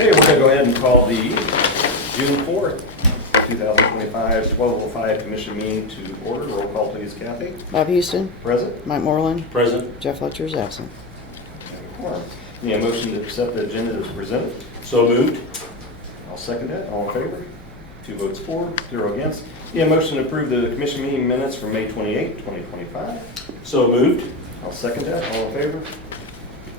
Okay, we're going to go ahead and call the June 4th, 2025, 12:05 commission meeting to order. Roll call, please, Kathy. Bob Houston, Present. Mike Moreland, Present. Jeff Fletcher is absent. Need a motion to accept the agenda as presented. So moved. I'll second that. All in favor? 2 votes for, 0 against. Need a motion to approve the commission meeting minutes for May 28, 2025. So moved. I'll second that. All in favor?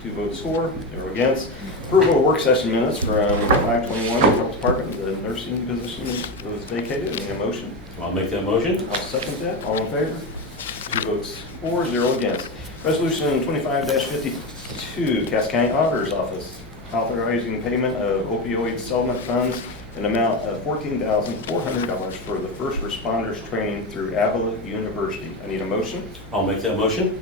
2 votes for, 0 against. Approval of work session minutes from 5/21, Health Department, the nursing position that was vacated. Need a motion? I'll make that motion. I'll second that. All in favor? 2 votes for, 0 against. Resolution 25-52, Cass County Auditor's Office, authorizing payment of opioid settlement funds in amount of $14,400 for the first responders training through Avila University. I need a motion. I'll make that motion.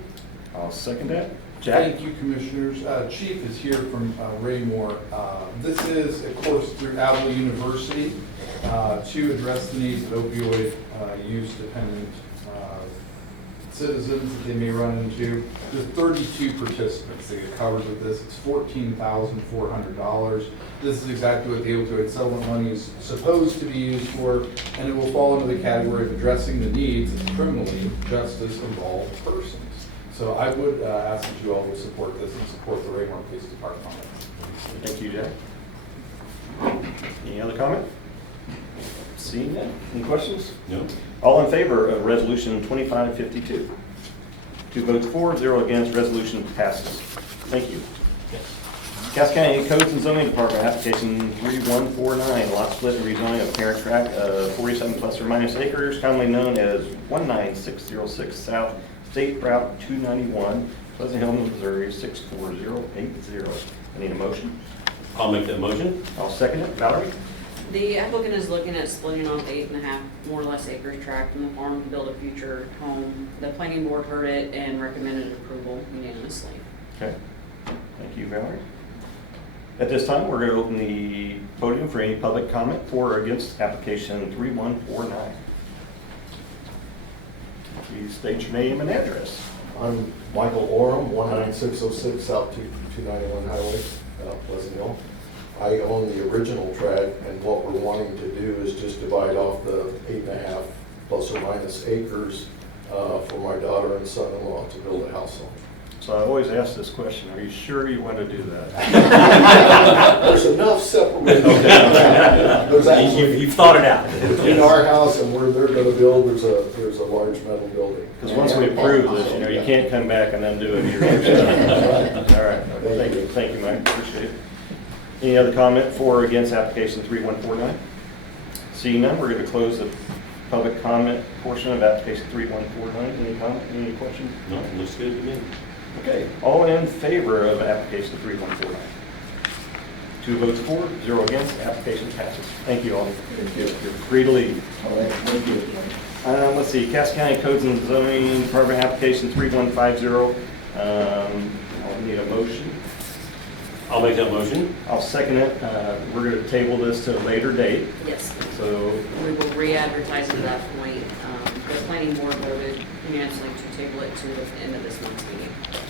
I'll second that. Jack? Thank you, Commissioners. Chief is here from Raymore. This is, of course, through Avila University to address the needs of opioid use-dependent citizens that they may run into. There's 32 participants that get covered with this. It's $14,400. This is exactly what the opioid settlement money is supposed to be used for, and it will fall into the category of addressing the needs of criminally justice-involved persons. So I would ask that you all would support this and support the Raymore Police Department. Thank you, Jack. Any other comment? Seeing none. Any questions? No. All in favor of Resolution 2552? 2 votes for, 0 against. Resolution passes. Thank you. Cass County Codes and Zoning Department, application 3149, lot split and rezoning of parent tract of 47 plus or minus acres, commonly known as 19606 South State Route 291, Pleasant Hill, Missouri 64080. I need a motion. I'll make that motion. I'll second it. Valerie? The applicant is looking at splitting off 8.5 more or less acres tract from the farm to build a future home. The planning board heard it and recommended approval unanimously. Okay. Thank you, Valerie. At this time, we're going to open the podium for any public comment for or against application 3149. Please state your name and address. I'm Michael Oram, 19606 South 291 Highway, Pleasant Hill. I own the original tract, and what we're wanting to do is just divide off the 8.5 plus or minus acres for my daughter and son-in-law to build a house on. So I always ask this question, are you sure you want to do that? There's enough separation. There's actually, You've thought it out. between our house and where they're gonna build, there's a large metal building. Because once we approve this, you can't come back and undo it. You're all right. Thank you, Mike. Appreciate it. Any other comment for or against application 3149? Seeing none, we're going to close the public comment portion of application 3149. Any comment, any questions? No, looks good to me. Okay, all in favor of application 3149? 2 votes for, 0 against, application passes. Thank you all. You're free to leave. All right, thank you. Let's see, Cass County Codes and Zoning Department application 3150. I'll need a motion. I'll make that motion. I'll second it. We're going to table this to a later date. Yes, So, we will re-advertise at that point. The planning board voted unanimously to table it to the end of this month's meeting.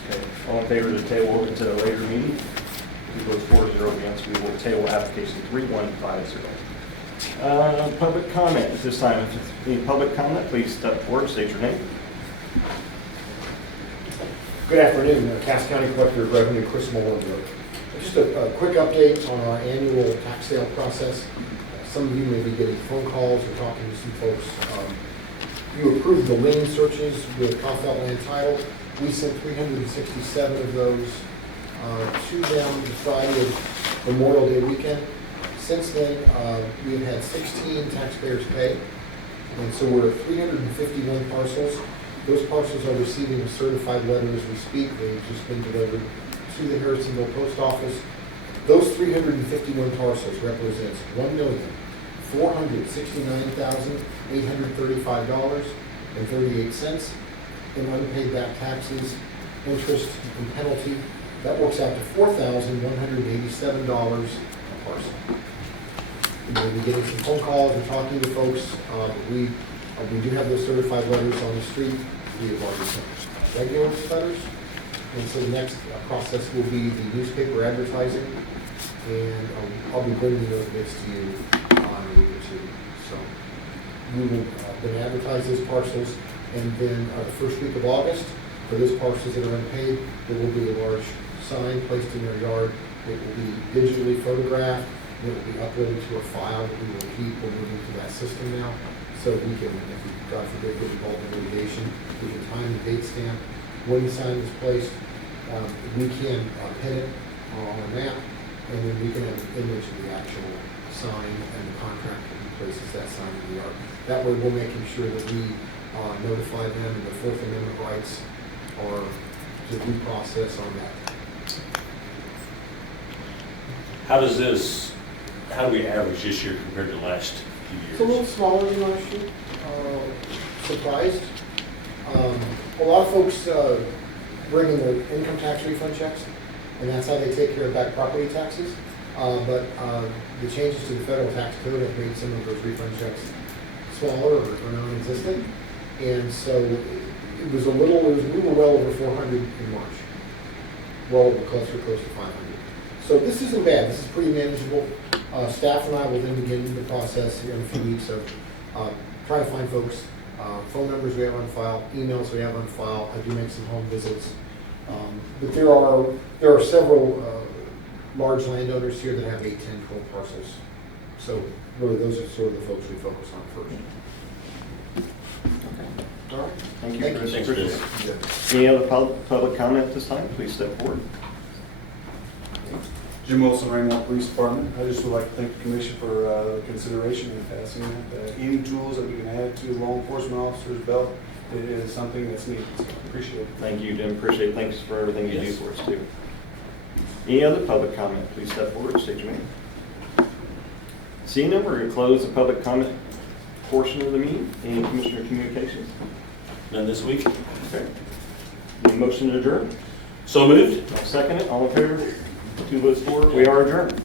okay, all in favor to table it to a later meeting? 2 votes for, 0 against. We will table application 3150. Public comment at this time. If there's any public comment, please step forward, state your name. Good afternoon, Cass County Collector of Revenue, Chris Molenberg. Just a quick update on our annual tax sale process. Some of you may be getting phone calls or talking to some folks. You approved the lien searches with Kaufelt Land Title. We sent 367 of those to them the Friday of Memorial Day weekend. Since then, we've had 16 taxpayers pay, and so we're at 351 parcels. Those parcels are receiving a certified letter as we speak. They've just been delivered to the Harrisonville Post Office. Those 351 parcels represents $1,469,835.38 in unpaid back taxes, interest, and penalty. That works out to $4,187 a parcel. You may be getting some phone calls and talking to folks. We do have those certified letters on the street. We have already sent regular letters. And so the next process will be the newspaper advertising. and I'll be bringing those bids to you in a week or two. So we will then advertise those parcels, and then the first week of August, for those parcels that are unpaid, there will be a large sign placed in their yard. It will be digitally photographed, and it will be uploaded to a file that we will keep. We're moving to that system now, so we can, if we, God forbid, get involved in litigation, we can time and date stamp when the sign is placed. We can pin it on a map, and then we can have an image of the actual sign and the contractor who places that sign in the yard. That way, we're making sure that we notify them, and the Fourth Amendment rights are to due process on that. How do we average this year compared to last few It's a little years? smaller than last year. Surprised. A lot of folks bring in their income tax refund checks, and that's how they take care of back property taxes. But the changes to the federal tax code have made some of those refund checks smaller or non-existent. And so we were well over 400 in March. Well over close to 500. So this isn't bad. This is pretty manageable. Staff and I will then begin the process here in a few weeks of trying to find folks, phone numbers we have on file, emails we have on file. I do make some home visits. But there are several large landowners here that have 8, 10, 12 parcels. So really, those are sort of the folks we focus on first. All right. Thank you, Thank you. Chris. Thanks, Appreciate Chris. it. Any other public comment at this time? Please step forward. Jim Wilson, Raymore Police Department. I just would like to thank the commission for consideration in passing it. Any tools that we can add to the law enforcement officer's belt, it is something that's needed. So appreciate it. Thank you, Jim. Appreciate it. Thanks for everything you do Yes. for us, too. Any other public comment? Please step forward, state your name. Seeing none, we're going to close the public comment portion of the meeting. Any commissioner communications? None this week? Okay. Any motion to adjourn? So moved? I'll second it. All in favor? 2 votes for. We are adjourned.